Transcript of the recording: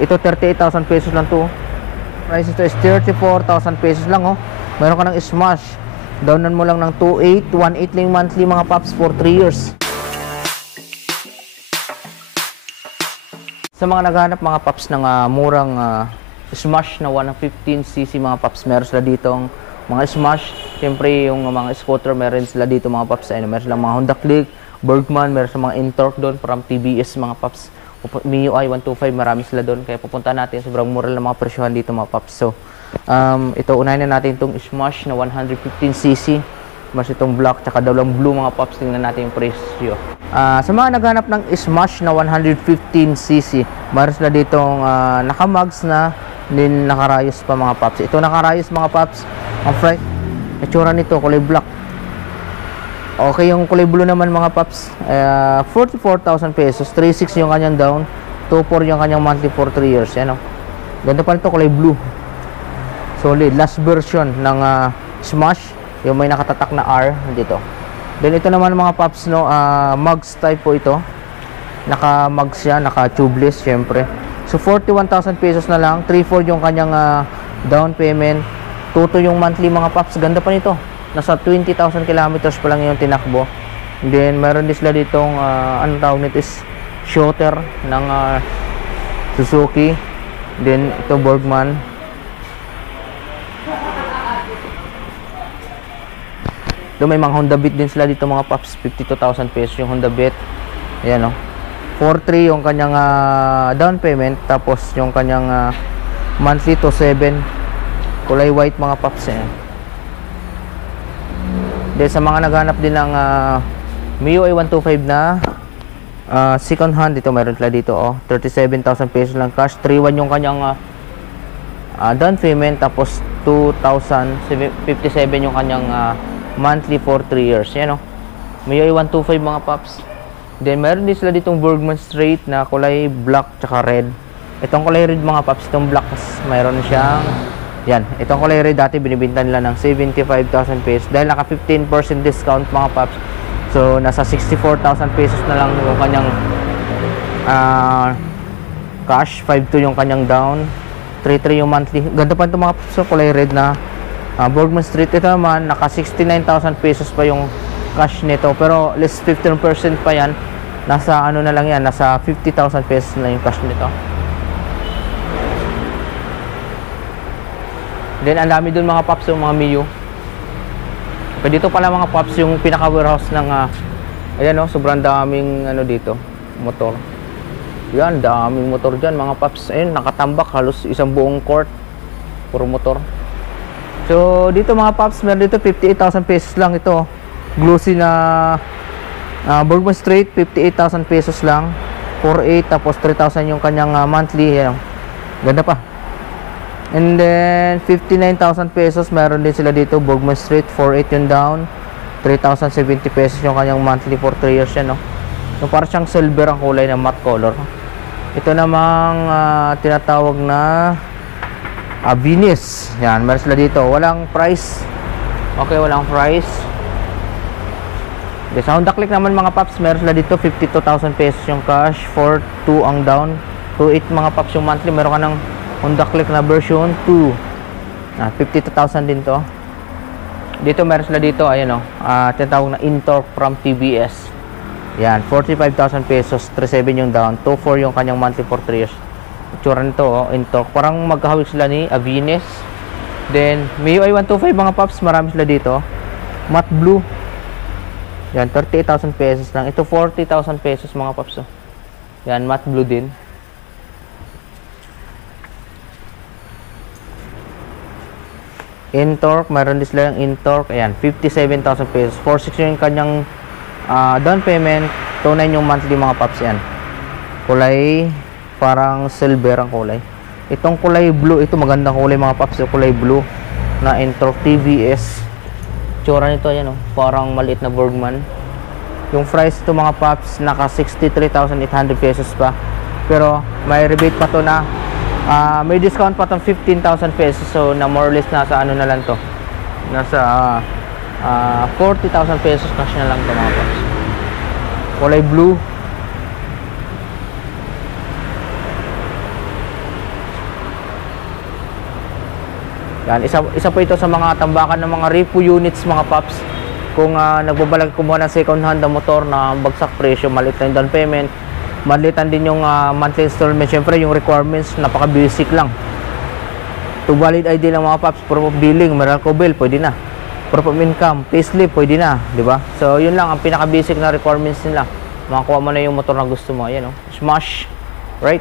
Ito 38,000 pesos lang to. Price ito is 34,000 pesos lang oh. Meron ka ng Smash. Downan mo lang ng 2.8, 1.8 lang monthly mga paps for 3 years. Sa mga naghahanap mga paps ng murang Smash na 115cc mga paps, meron sila ditong mga Smash. Siyempre yung mga scooter meron sila dito mga paps. Meron sila mga Honda Click, Bergman, meron sila mga Intorq doon from TBS mga paps. MIUI 125, marami sila doon. Kaya pupunta natin, sobrang mura lang mga presyohan dito mga paps. So, ito, unahin na natin itong Smash na 115cc. Mas itong black, tsaka daw lang blue mga paps. Tingnan natin yung presyo. Sa mga naghanap ng Smash na 115cc, meron sila ditong nakamags na din nakarayos pa mga paps. Ito nakarayos mga paps. Ang price, itsura nito, kulay black. Okay, yung kulay blue naman mga paps, 44,000 pesos, 3.6 yung kanyang down, 2.4 yung kanyang monthly for 3 years. Yan o. Ganda pa nito, kulay blue. Solid, last version ng Smash, yung may nakatatak na R dito. Then ito naman mga paps, no, mugs type po ito. Naka-mugs siya, naka-tubeless syempre. So 41,000 pesos na lang, 3.4 yung kanyang down payment, 2.2 yung monthly mga paps. Ganda pa nito. Nasa 20,000 kilometers pa lang yung tinakbo. Then meron din sila ditong anong tawag nito is shooter ng Suzuki. Then ito Bergman. Doon may mga Honda Beat din sila dito mga paps, 52,000 pesos yung Honda Beat. Ayan o. 4.3 yung kanyang down payment, tapos yung kanyang monthly to 7. Kulay white mga paps eh. Then sa mga naghanap din ng MIUI 125 na second hand, dito meron sila dito oh, 37,000 pesos lang cash, 3.1 yung kanyang down payment, tapos 2,057 yung kanyang monthly for 3 years. Yan oh, MIUI 125 mga paps. Then meron din sila ditong Bergman straight na kulay black tsaka red. Itong kulay red mga paps, itong black mayroon siyang yan, itong kulay red dati binibenta nila ng 75,000 pesos dahil naka 15% discount mga paps. So nasa 64,000 pesos na lang yung kanyang cash, 5.2 yung kanyang down, 3.3 yung monthly. Ganda pa ito mga paps, so kulay red na Bergman Street. Ito naman naka 69,000 pesos pa yung cash nito, pero less 15% pa yan. Nasa ano na lang yan, nasa 50,000 pesos na yung cash nito. Then ang dami dun mga paps yung mga Mio. Pero dito pala mga paps yung pinaka warehouse ng ayan oh, sobrang daming ano dito, motor. Yan, daming motor dyan mga paps. Ayun, nakatambak halos isang buong court, puro motor. So dito mga paps, meron dito 58,000 pesos lang ito. Glossy na Bergman Straight, 58,000 pesos lang. 4.8, tapos 3,000 yung kanyang monthly. Yan, ganda pa. And then 59,000 pesos meron din sila dito, Bergman Street, 4.8 yung down, 3,070 pesos yung kanyang monthly for 3 years yan no. So parang siyang silver ang kulay na matte color. Ito namang tinatawag na Venus. Yan, meron sila dito, walang price. Okay, walang price. Okay, sa Honda Click naman mga paps, meron sila dito 52,000 pesos yung cash, 4.2 ang down, 2.8 mga paps yung monthly. Meron ka ng Honda Click na version 2, 52,000 din to. Dito meron sila dito, ayan o, tinatawag na Intorq from TBS. Yan, 45,000 pesos, 3.7 yung down, 2.4 yung kanyang monthly for 3 years. Itsura nito, oh, Intorq. Parang magkahawig sila ni Venus. Then, MIUI 125 mga paps, marami sila dito. Matte blue. Yan, 38,000 pesos lang. Ito, 40,000 pesos mga paps. Oh. Yan, matte blue din. Intorq, meron din sila yung Intorq. Ayan, 57,000 pesos. 4.6 yung kanyang down payment. 2.9 yung monthly mga paps yan. Kulay, parang silver ang kulay. Itong kulay blue, ito magandang kulay mga paps. Yung kulay blue na Intorq TVS. Tsura nito, ayan o. Parang maliit na Bergman. Yung price ito mga paps, naka 63,800 pesos pa. Pero may rebate pa to na may discount pa tong 15,000 pesos. So na more or less nasa ano na lang to, nasa 40,000 pesos cash na lang to mga paps. Kulay blue. Yan, isa po ito sa mga tambakan ng mga repo units mga paps. Kung nagbabalag kumuha ng second hand na motor na bagsak presyo, maliit na yung down payment, malitan din yung monthly installment. Syempre yung requirements, napaka basic lang. To valid ID lang mga paps, proof of billing, Meralco bill, pwede na. Proof of income, payslip, pwede na, di ba? So yun lang ang pinaka basic na requirements nila. Makakuha mo na yung motor na gusto mo. Ayan, oh. Smash, right?